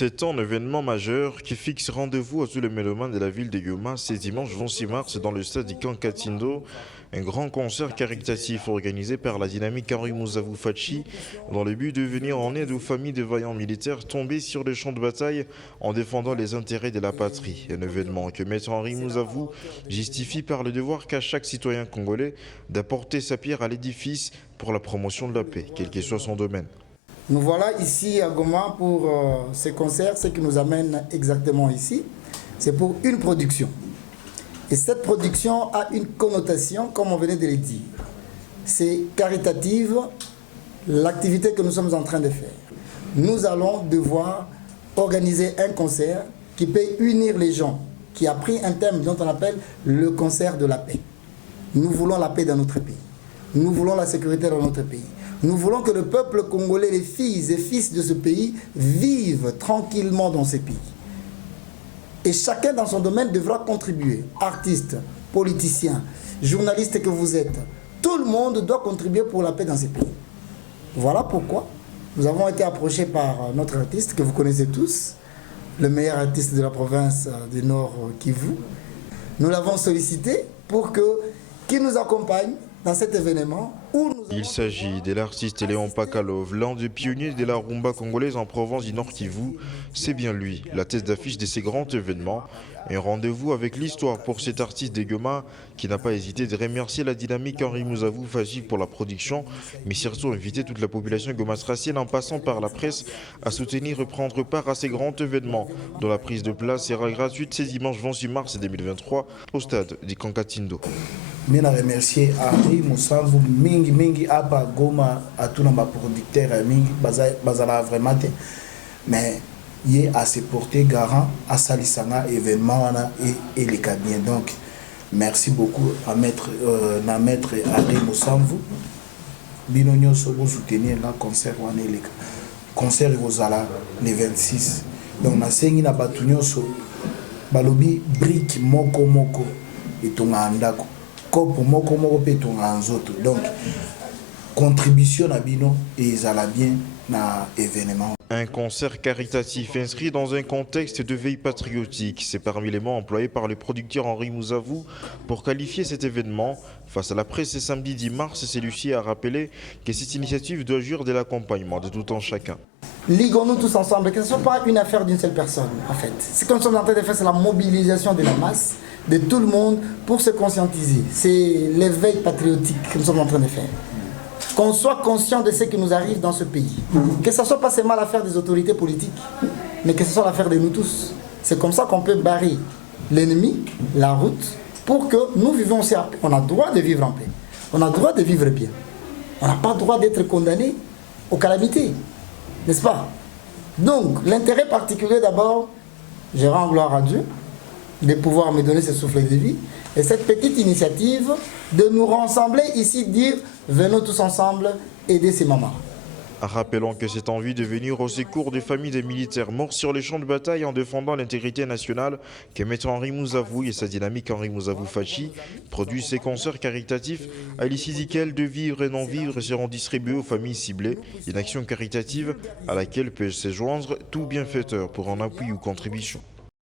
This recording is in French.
C'est un événement majeur qui fixe rendez-vous à tous les mélomanes de la ville de Goma ce dimanche 26 mars dans le stade du Kankatindo. Un grand concert caritatif organisé par la dynamique Henri Mouzavou Fachi dans le but de venir en aide aux familles de vaillants militaires tombés sur les champs de bataille en défendant les intérêts de la patrie. Un événement que Maître Henri Mouzavou justifie par le devoir qu'a chaque citoyen congolais d'apporter sa pierre à l'édifice pour la promotion de la paix, quel que soit son domaine. Nous voilà ici à Goma pour ce concert. Ce qui nous amène exactement ici, c'est pour une production. Et cette production a une connotation, comme on venait de le dire. C'est caritative, l'activité que nous sommes en train de faire. Nous allons devoir organiser un concert qui peut unir les gens, qui a pris un thème dont on appelle le concert de la paix. Nous voulons la paix dans notre pays. Nous voulons la sécurité dans notre pays. Nous voulons que le peuple congolais, les filles et fils de ce pays, vivent tranquillement dans ce pays. Et chacun dans son domaine devra contribuer. Artistes, politiciens, journalistes que vous êtes, tout le monde doit contribuer pour la paix dans ce pays. Voilà pourquoi nous avons été approchés par notre artiste que vous connaissez tous, le meilleur artiste de la province du Nord Kivu. Nous l'avons sollicité pour qu'il nous accompagne dans cet événement. Il s'agit de l'artiste Léon Pakalov, l'un des pionniers de la rumba congolaise en province du Nord Kivu. C'est bien lui, la tête d'affiche de ces grands événements. Un rendez-vous avec l'histoire pour cet artiste de Goma qui n'a pas hésité de remercier la dynamique Henri Mouzavou Fachi pour la production, mais surtout inviter toute la population gomastracienne en passant par la presse à soutenir et prendre part à ces grands événements, dont la prise de place sera gratuite ce dimanche 26 mars 2023 au stade du Kankatindo. Je remercie Henri Mouzavou mingi apa Goma atuna ba producteur mingi bazala vraiment mais il est à se porter garant à salisanga événement et les bien. Donc merci beaucoup à maître Henri Mouzavou bino nyonso bo soutenir na concert wana eleka concert kozala le 26. Donc na sengi na batu nyonso balobi brique moko etonga ndako kopo moko pe etonga nzoto. Donc contribution na bino et ezala bien na événement. Un concert caritatif inscrit dans un contexte de veille patriotique. C'est parmi les mots employés par le producteur Henri Mouzavou pour qualifier cet événement. Face à la presse ce samedi 10 mars, celui-ci a rappelé que cette initiative doit jouir de l'accompagnement de tout un chacun. Liguons-nous tous ensemble, que ce ne soit pas une affaire d'une seule personne en fait. Ce que nous sommes en train de faire, c'est la mobilisation de la masse, de tout le monde pour se conscientiser. C'est l'éveil patriotique que nous sommes en train de faire. Qu'on soit conscient de ce qui nous arrive dans ce pays. Que ce ne soit pas seulement l'affaire des autorités politiques, mais que ce soit l'affaire de nous tous. C'est comme ça qu'on peut barrer l'ennemi, la route, pour que nous vivions aussi en paix. On a le droit de vivre en paix. On a le droit de vivre bien. On n'a pas le droit d'être condamné aux calamités. N'est-ce pas? Donc, l'intérêt particulier d'abord, je rends gloire à Dieu de pouvoir me donner ce souffle de vie. Et cette petite initiative de nous rassembler ici, dire venons tous ensemble aider ces mamans. Rappelons que cette envie de venir au secours des familles des militaires morts sur les champs de bataille en défendant l'intégrité nationale que Maître Henri Mouzavou et sa dynamique Henri Mouzavou Fachi produisent ces concerts caritatifs à l'issue duquel de vivres et non-vivres seront distribués aux familles ciblées. Une action caritative à laquelle peut se joindre tout bienfaiteur pour un appui ou contribution.